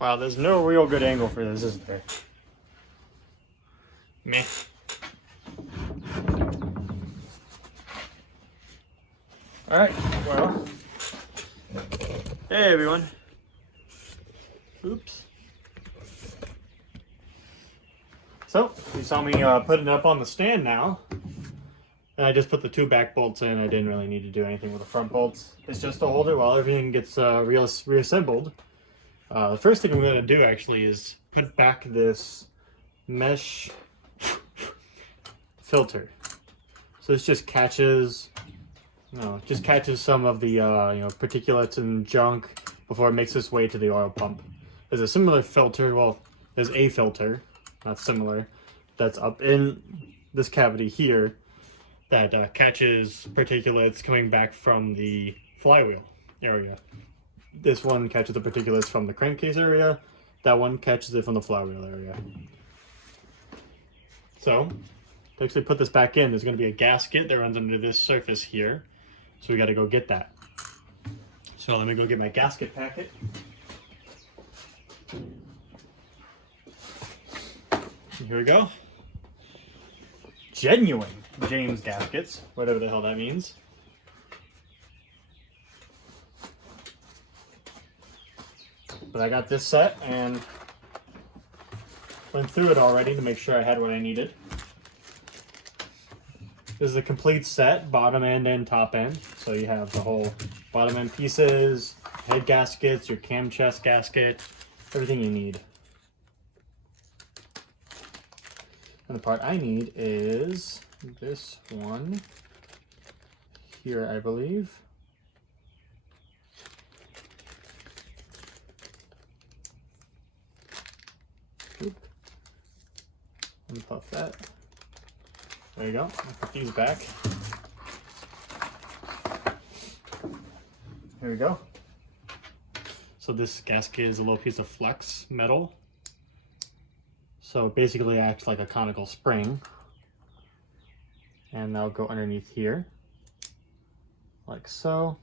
Wow, there's no real good angle for this, is there? Meh. Alright, well. Hey everyone. Oops. So, you saw me putting it up on the stand now. And I just put the two back bolts in. I didn't really need to do anything with the front bolts. It's just to hold it while everything gets reassembled. The first thing I'm going to do actually is put back this mesh filter. So this just catches, some of the particulates and junk before it makes its way to the oil pump. There's a similar filter. Well, there's a filter, not similar, that's up in this cavity here that catches particulates coming back from the flywheel area. This one catches the particulates from the crankcase area. That one catches it from the flywheel area. So, to actually put this back in, there's going to be a gasket that runs under this surface here. So we got to go get that. So let me go get my gasket packet. Here we go. Genuine James gaskets, whatever the hell that means. But I got this set and went through it already to make sure I had what I needed. This is a complete set, bottom end and top end. So you have the whole bottom end pieces, head gaskets, your cam chest gasket, everything you need. And the part I need is this one here, I believe. Oop. Unpuff that. There you go. I'll put these back. Here we go. So this gasket is a little piece of flex metal. So it basically acts like a conical spring. And that'll go underneath here, like so.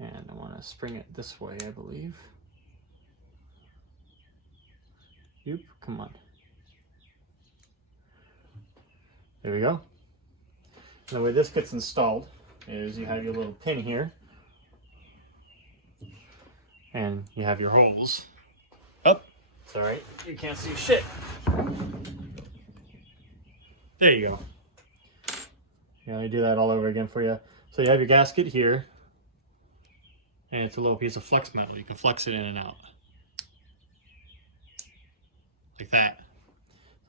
And I want to spring it this way, I believe. Oop, come on. There we go. And the way this gets installed is you have your little pin here. And you have your holes. Oh, it's alright. You can't see shit. There you go. Yeah, I do that all over again for you. So you have your gasket here. And it's a little piece of flex metal. You can flex it in and out. Like that.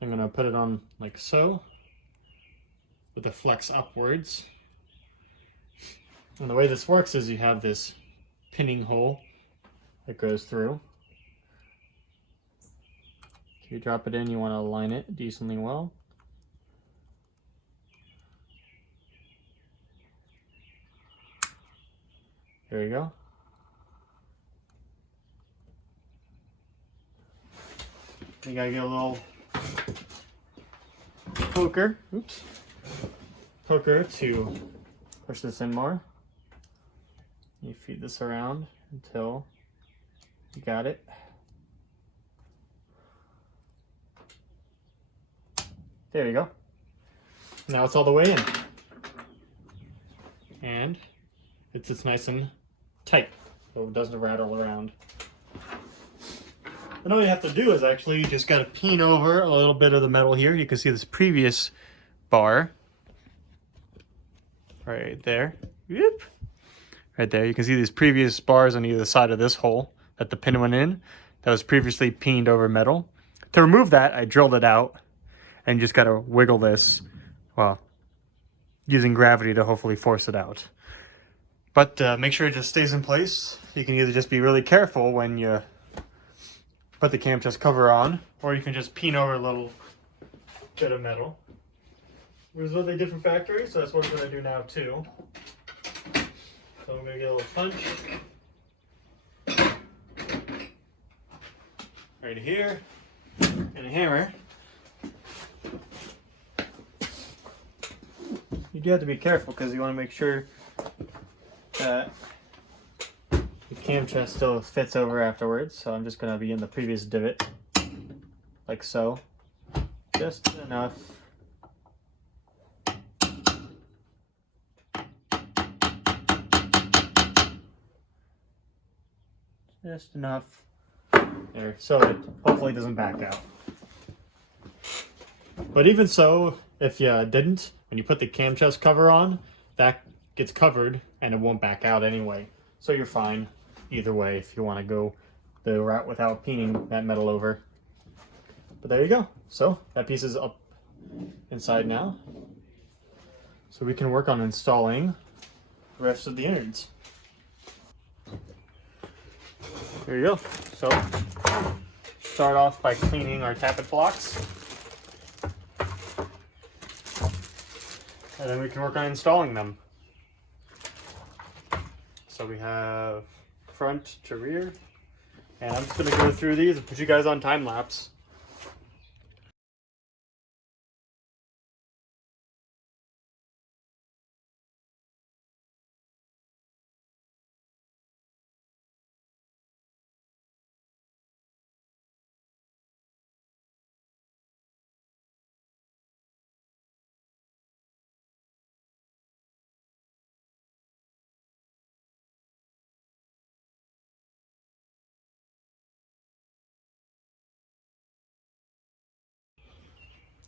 I'm going to put it on like so. With the flex upwards. And the way this works is you have this pinning hole that goes through. If you drop it in, you want to align it decently well. There you go. You gotta get a little poker. Oops. Poker to push this in more. You feed this around until you got it. There you go. Now it's all the way in. And it sits nice and tight, so it doesn't rattle around. And all you have to do is actually you just got to peen over a little bit of the metal here. You can see this previous bar right there. Whoop. Right there. You can see these previous bars on either side of this hole that the pin went in. That was previously peened over metal. To remove that, I drilled it out and just got to wiggle this, well, using gravity to hopefully force it out. But make sure it just stays in place. You can either just be really careful when you put the cam chest cover on, or you can just peen over a little bit of metal. It was what they did from factory, so that's what I'm going to do now too. So I'm going to get a little punch. Right here. And a hammer. You do have to be careful because you want to make sure that you cam chest still fits over afterwards, so I'm just going to be in the previous divot, like so. Just enough. Just enough. There, so it hopefully doesn't back out. But even so, if you didn't, when you put the cam chest cover on, that gets covered and it won't back out anyway. So you're fine either way if you want to go the route without peening that metal over. But there you go. So that piece is up inside now. So we can work on installing the rest of the innards. There you go. So start off by cleaning our tappet blocks. And then we can work on installing them. So we have front to rear. And I'm just going to go through these and put you guys on time lapse.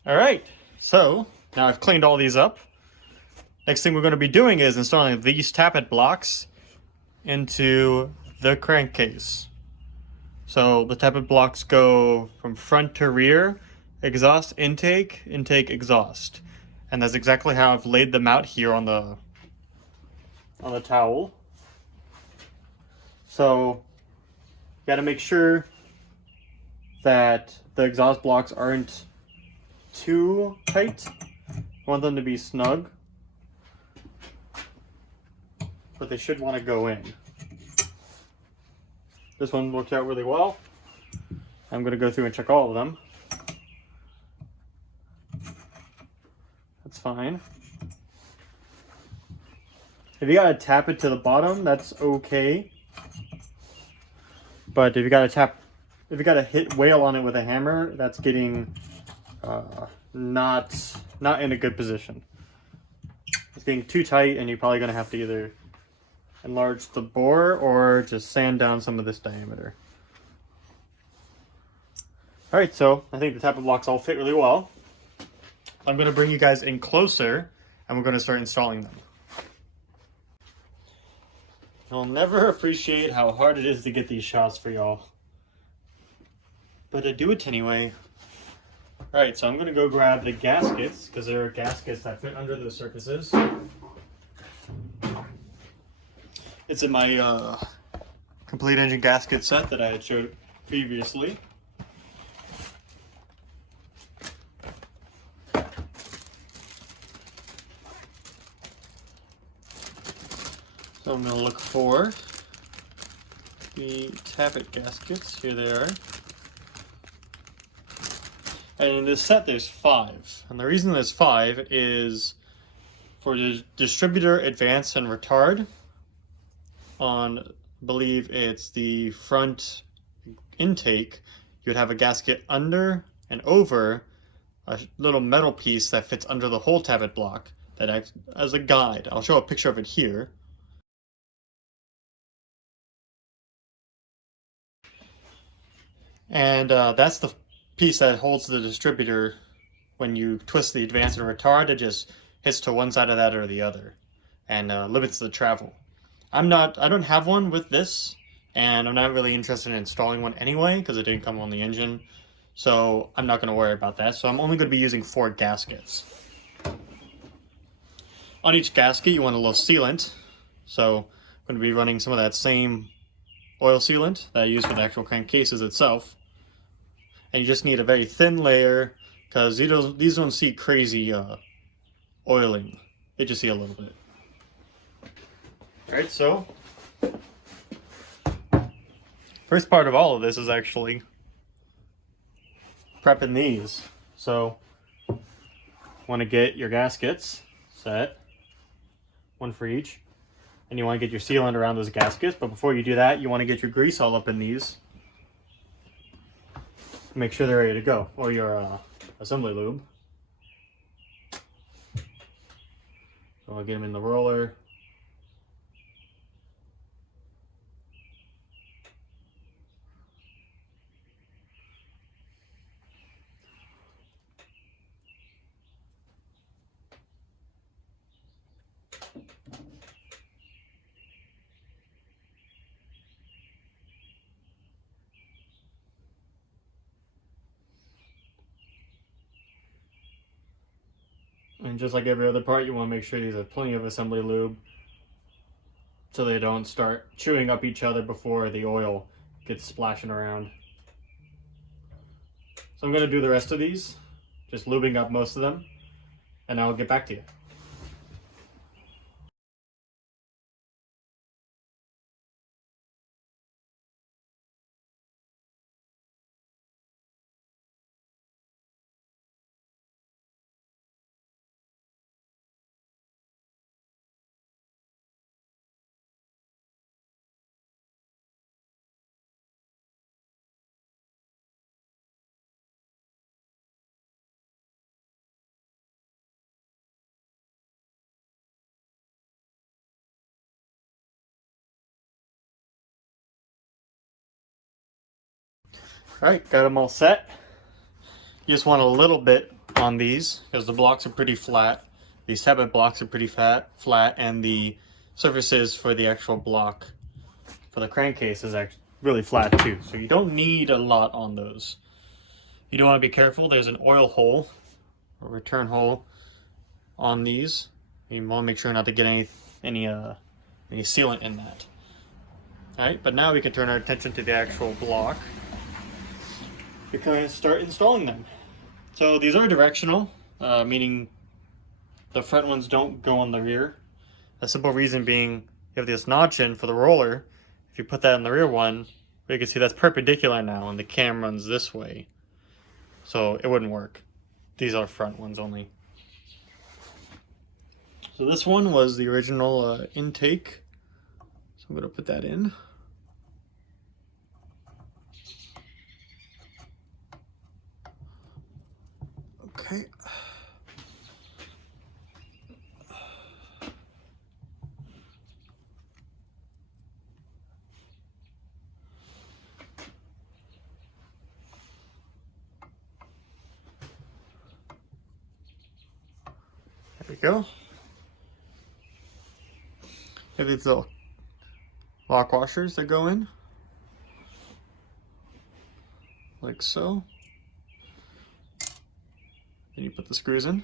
All right, so now I've cleaned all these up. Next thing we're going to be doing is installing these tappet blocks into the crankcase. So the tappet blocks go from front to rear, exhaust, intake, intake, exhaust. And that's exactly how I've laid them out here on the towel. So you got to make sure that the exhaust blocks aren't too tight. I want them to be snug, but they should want to go in. This one worked out really well. I'm going to go through and check all of them. That's fine. If you got to tap it to the bottom, that's okay. But if you got to hit whale on it with a hammer, that's getting not in a good position. It's getting too tight, and you're probably going to have to either enlarge the bore or just sand down some of this diameter. All right, so I think the tappet blocks all fit really well. I'm going to bring you guys in closer, and we're going to start installing them. You'll never appreciate how hard it is to get these shots for y'all, but I do it anyway. Alright, so I'm going to go grab the gaskets, because there are gaskets that fit under the surfaces. It's in my complete engine gasket set that I had showed previously. So I'm going to look for the Tappet gaskets. Here they are. And in this set there's 5. And the reason there's 5 is for the distributor, advance, and retard. On, I believe it's the front intake, you would have a gasket under and over a little metal piece that fits under the whole Tappet block that acts as a guide. I'll show a picture of it here. And that's the piece that holds the distributor. When you twist the advance and retard, it just hits to one side of that or the other and limits the travel. I don't have one with this, and I'm not really interested in installing one anyway because it didn't come on the engine, so I'm not going to worry about that. So I'm only going to be using 4 gaskets. On each gasket you want a little sealant, so I'm going to be running some of that same oil sealant that I use for the actual crankcases itself. And you just need a very thin layer, because these don't see crazy oiling. They just see a little bit. Alright, so first part of all of this is actually prepping these. So want to get your gaskets set, one for each. and you want to get your sealant around those gaskets. But before you do that, you want to get your grease all up in these. Make sure they're ready to go, or your assembly lube. So I'll get them in the roller. And just like every other part, you want to make sure these have plenty of assembly lube so they don't start chewing up each other before the oil gets splashing around. So I'm going to do the rest of these, just lubing up most of them, and I'll get back to you. Alright, got them all set. You just want a little bit on these because the blocks are pretty flat. These Tappet blocks are pretty flat, and the surfaces for the actual block for the crankcase is actually really flat too. So you don't need a lot on those. You do want to be careful. There's an oil hole, or return hole, on these. You want to make sure not to get any sealant in that. Alright, but now we can turn our attention to the actual block. We're going to start installing them. So these are directional, meaning the front ones don't go on the rear. A simple reason being you have this notch in for the roller. If you put that in the rear one, you can see that's perpendicular now and the cam runs this way. So it wouldn't work. These are front ones only. So this one was the original intake. So I'm going to put that in. Okay. There we go. Have these little lock washers that go in, like so. Then you put the screws in.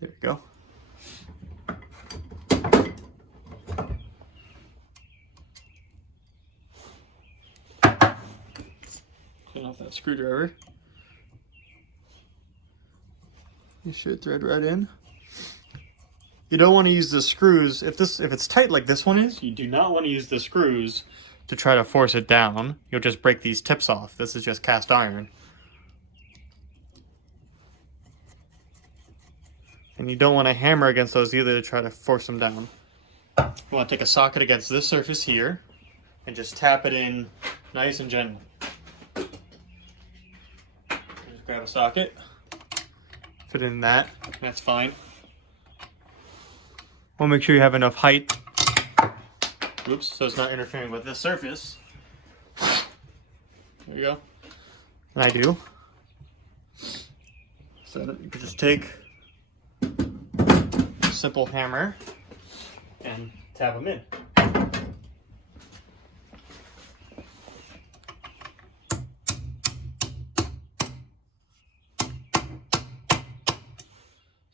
There we go. Clean off that screwdriver. You should thread right in. You don't want to use the screws if it's tight like this one is. You do not want to use the screws to try to force it down. You'll just break these tips off. This is just cast iron. And you don't want to hammer against those either to try to force them down. You want to take a socket against this surface here and just tap it in nice and gently. Just grab a socket. Fit in that, that's fine. We'll make sure you have enough height. Oops, so it's not interfering with this surface. There you go. And I do. So you can just take a simple hammer and tap them in.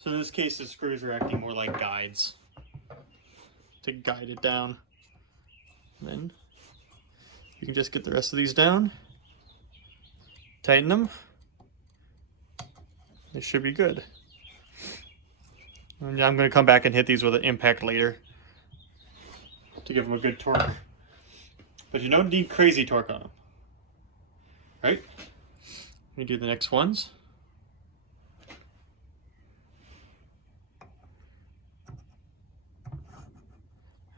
So in this case, the screws are acting more like guides to guide it down. And then you can just get the rest of these down, tighten them. They should be good. And I'm going to come back and hit these with an impact later. to give them a good torque. But you don't need crazy torque on them. Right? Let me do the next ones.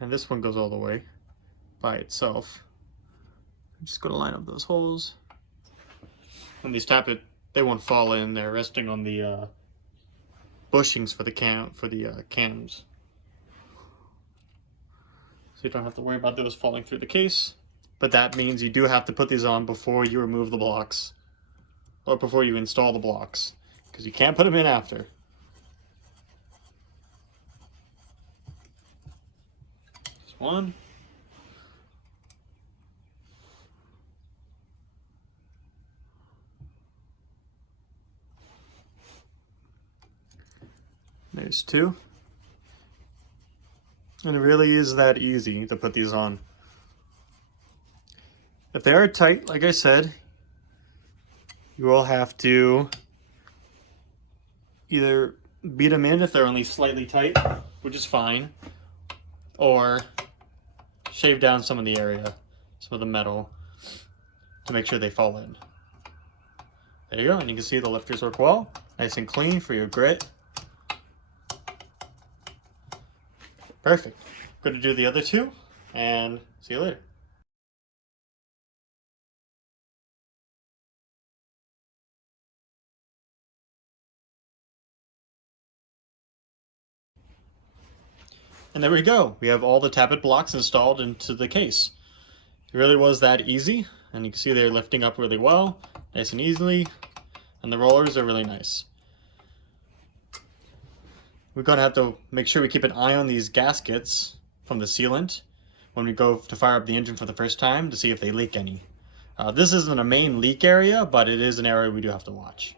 And this one goes all the way by itself. I'm just going to line up those holes. And these Tappet, they won't fall in. They're resting on the bushings for the cams. So you don't have to worry about those falling through the case. But that means you do have to put these on before you remove the blocks. Or before you install the blocks. Because you can't put them in after. Just one. There's two. And it really is that easy to put these on. If they are tight, like I said, you will have to either beat them in if they're only slightly tight, which is fine, or shave down some of the area, some of the metal, to make sure they fall in. There you go, and you can see the lifters work well, nice and clean for your grit. Perfect. Going to do the other two, and see you later. And there we go. We have all the Tappet blocks installed into the case. It really was that easy, and you can see they're lifting up really well, nice and easily, and the rollers are really nice. We're going to have to make sure we keep an eye on these gaskets from the sealant when we go to fire up the engine for the first time to see if they leak any. This isn't a main leak area, but it is an area we do have to watch.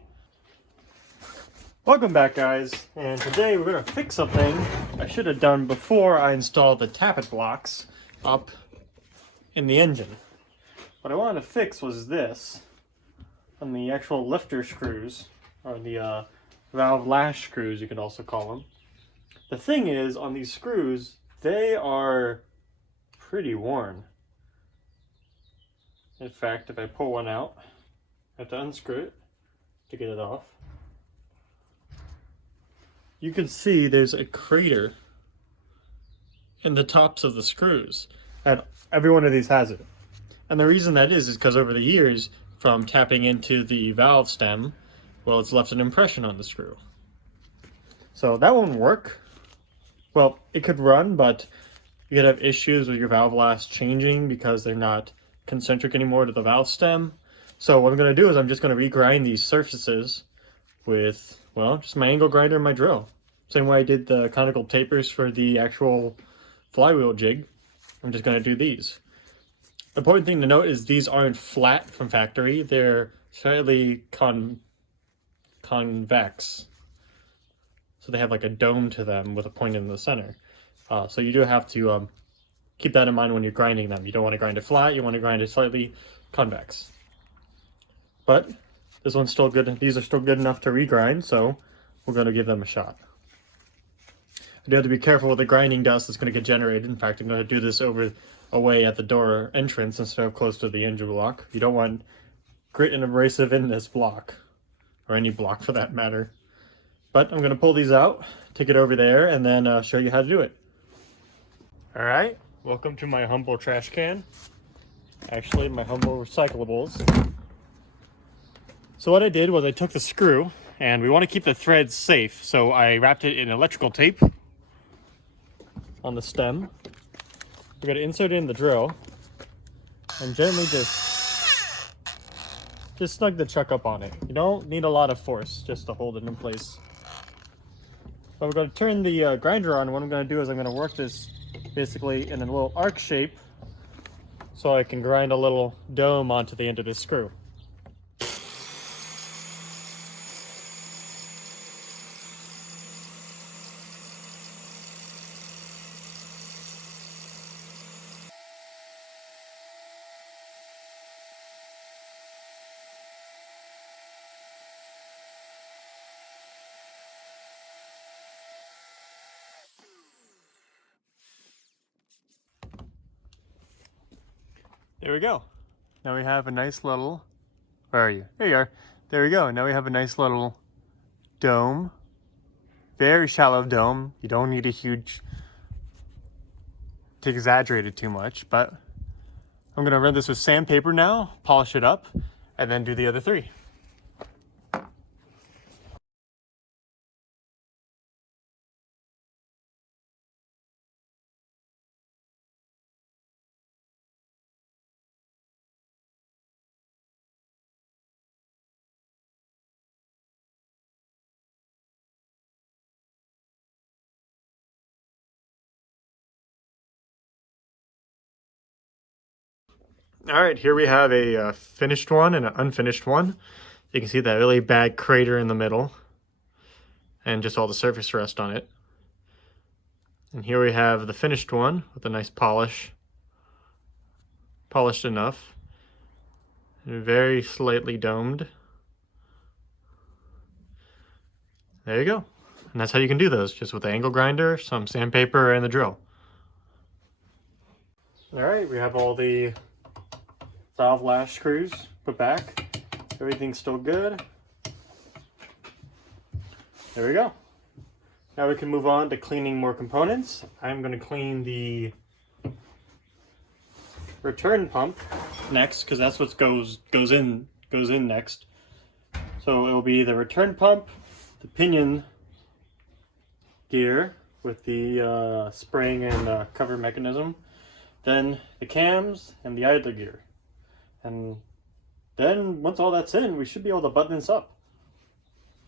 Welcome back, guys, and today we're going to fix something I should have done before I installed the Tappet blocks up in the engine. What I wanted to fix was this on the actual lifter screws, or the valve lash screws, you could also call them. The thing is, on these screws, they are pretty worn. In fact, if I pull one out, I have to unscrew it to get it off. You can see there's a crater in the tops of the screws, and every one of these has it. And the reason that is because over the years, from tapping into the valve stem, well, it's left an impression on the screw. So that won't work. Well, it could run, but you could have issues with your valve lash changing because they're not concentric anymore to the valve stem. So what I'm going to do is I'm just going to regrind these surfaces with, well, just my angle grinder and my drill. Same way I did the conical tapers for the actual flywheel jig. I'm just going to do these. The important thing to note is these aren't flat from factory. They're slightly convex. So they have like a dome to them with a point in the center. So you do have to keep that in mind when you're grinding them. You don't want to grind it flat, you want to grind it slightly convex. But this one's still good. These are still good enough to regrind, so we're going to give them a shot. I do have to be careful with the grinding dust that's going to get generated. In fact, I'm going to do this away at the door entrance instead of close to the engine block. You don't want grit and abrasive in this block, or any block for that matter. But I'm going to pull these out, take it over there, and then show you how to do it. Alright, welcome to my humble trash can. Actually, my humble recyclables. So what I did was I took the screw, and we want to keep the threads safe, so I wrapped it in electrical tape on the stem. We're going to insert it in the drill, and gently just snug the chuck up on it. You don't need a lot of force just to hold it in place. But we're going to turn the grinder on. What I'm going to do is I'm going to work this basically in a little arc shape so I can grind a little dome onto the end of this screw. There we go. Now we have a nice little, where are you? There you are. There we go. Now we have a nice little dome. Very shallow dome. You don't need a huge, to exaggerate it too much, but I'm gonna run this with sandpaper now, polish it up, and then do the other three. All right, here we have a finished one and an unfinished one. You can see that really bad crater in the middle and just all the surface rust on it. And here we have the finished one with a nice polish. Polished enough. And very slightly domed. There you go. And that's how you can do those, just with the angle grinder, some sandpaper, and the drill. All right, we have all the valve lash screws put back. Everything's still good. There we go. Now we can move on to cleaning more components. I'm going to clean the return pump next, because that's what goes in next. So it will be the return pump, the pinion gear with the spring and cover mechanism, then the cams and the idler gear. And then once all that's in, we should be able to button this up.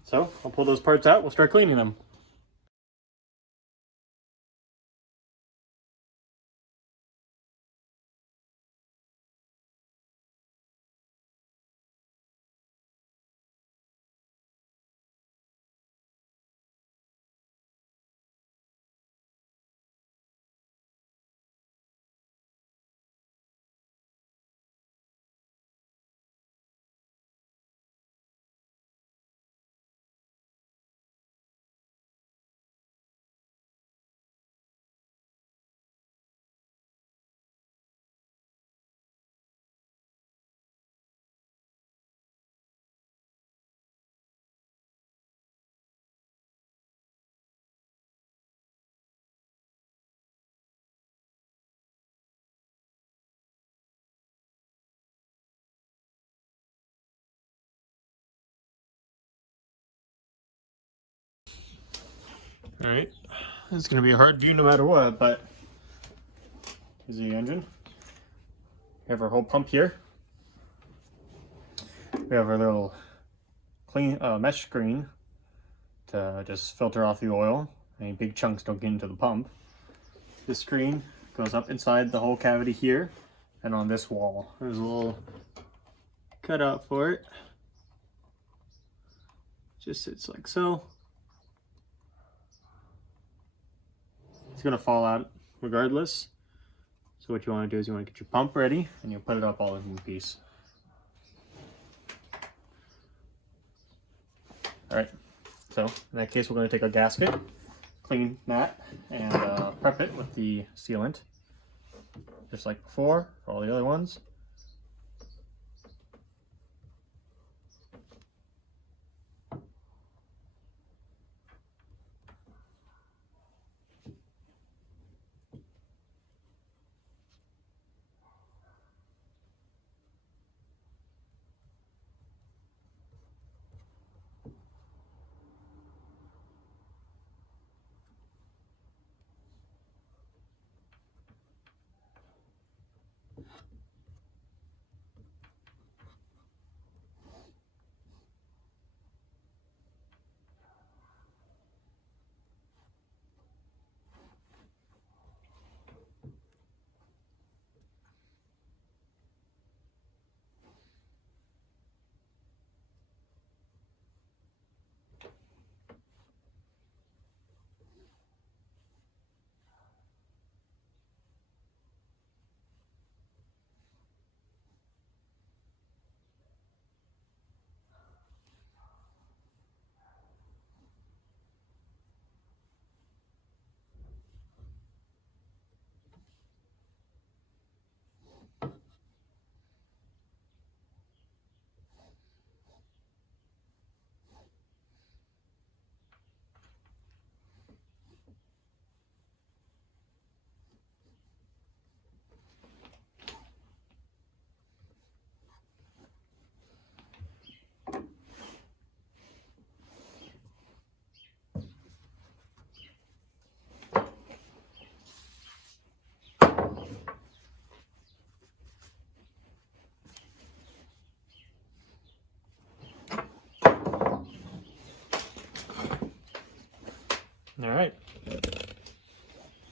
So I'll pull those parts out, we'll start cleaning them. All right, it's going to be a hard view no matter what, but here's the engine. We have our whole pump here. We have our little clean mesh screen to just filter off the oil. Any big chunks don't get into the pump. This screen goes up inside the whole cavity here, and on this wall there's a little cutout for it. Just sits like so. It's gonna fall out regardless. So what you want to do is you want to get your pump ready and you put it up all in one piece. All right, so in that case we're going to take a gasket, clean that, and prep it with the sealant, just like before for all the other ones.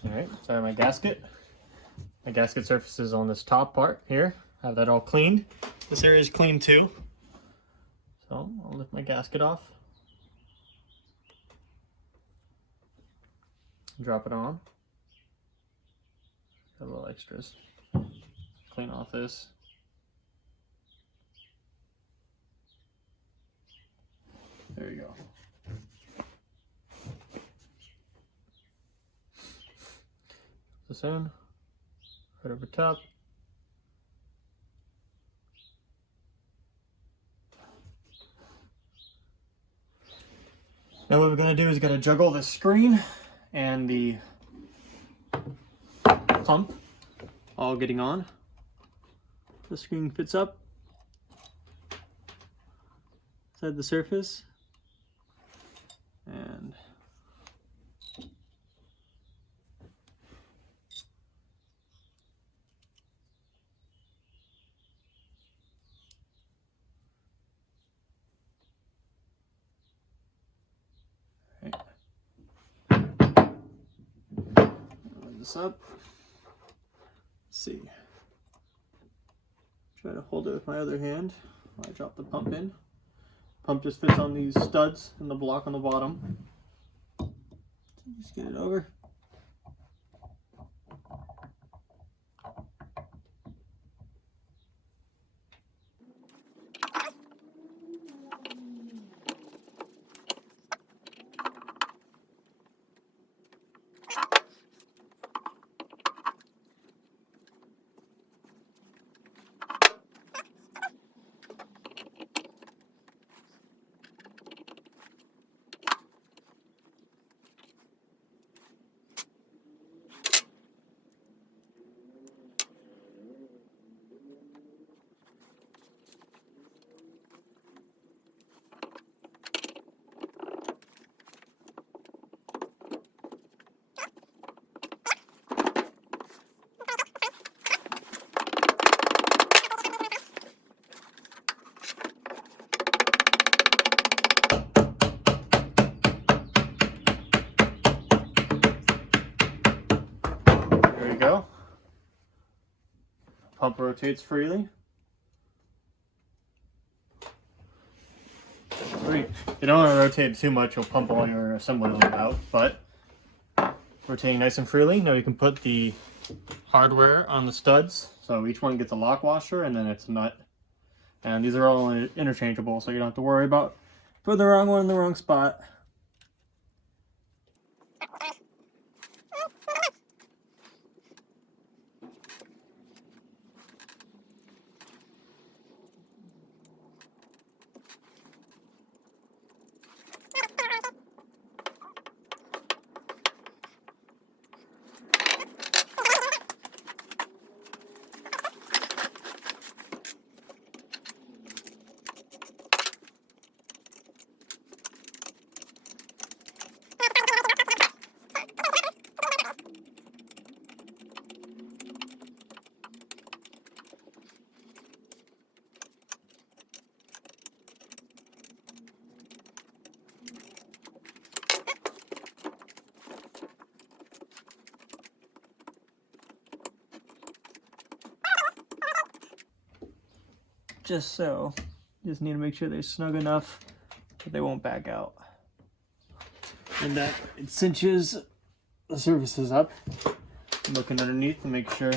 Alright, so my gasket. My gasket surface is on this top part here. I have that all cleaned. This area is clean too. So I'll lift my gasket off. Drop it on. Got a little extras. Clean off this. There you go. This in, right over top. Now what we're gonna do is gotta juggle the screen and the pump all getting on. The screen fits up inside the surface, and line this up. Let's see. Try to hold it with my other hand while I drop the pump in. Pump just fits on these studs and the block on the bottom. Just get it over. There you go. Pump rotates freely. Great. You don't want to rotate it too much, you'll pump all your assembly oil out, but rotating nice and freely. Now you can put the hardware on the studs. So each one gets a lock washer and then it's a nut. And these are all interchangeable, so you don't have to worry about putting the wrong one in the wrong spot. Just so. Just need to make sure they're snug enough that they won't back out. And that it cinches the surfaces up. I'm looking underneath to make sure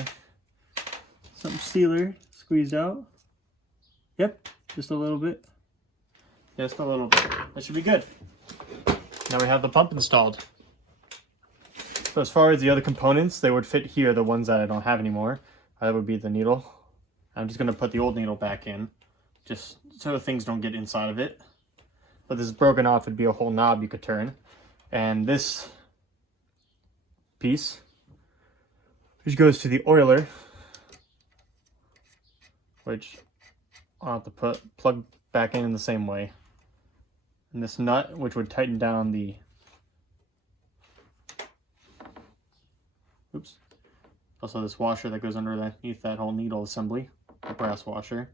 some sealer squeezed out. Yep, just a little bit. Just a little bit. That should be good. Now we have the pump installed. So as far as the other components, they would fit here, the ones that I don't have anymore. That would be the needle. I'm just going to put the old needle back in, just so things don't get inside of it. But this is broken off, it'd be a whole knob you could turn. And this piece, which goes to the oiler, which I'll have to plug back in the same way. And this nut, which would tighten down the, oops, also this washer that goes underneath that whole needle assembly, the brass washer.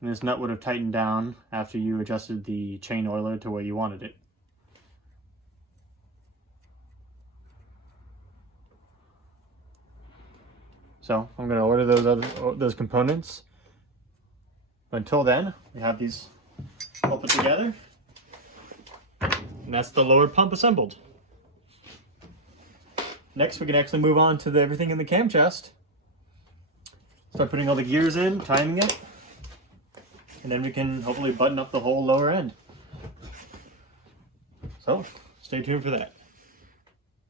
And this nut would have tightened down after you adjusted the chain oiler to where you wanted it. So I'm going to order those components. But until then, we have these all put together. And that's the lower pump assembled. Next, we can actually move on to everything in the cam chest. Start putting all the gears in, timing it, and then we can hopefully button up the whole lower end. So, stay tuned for that.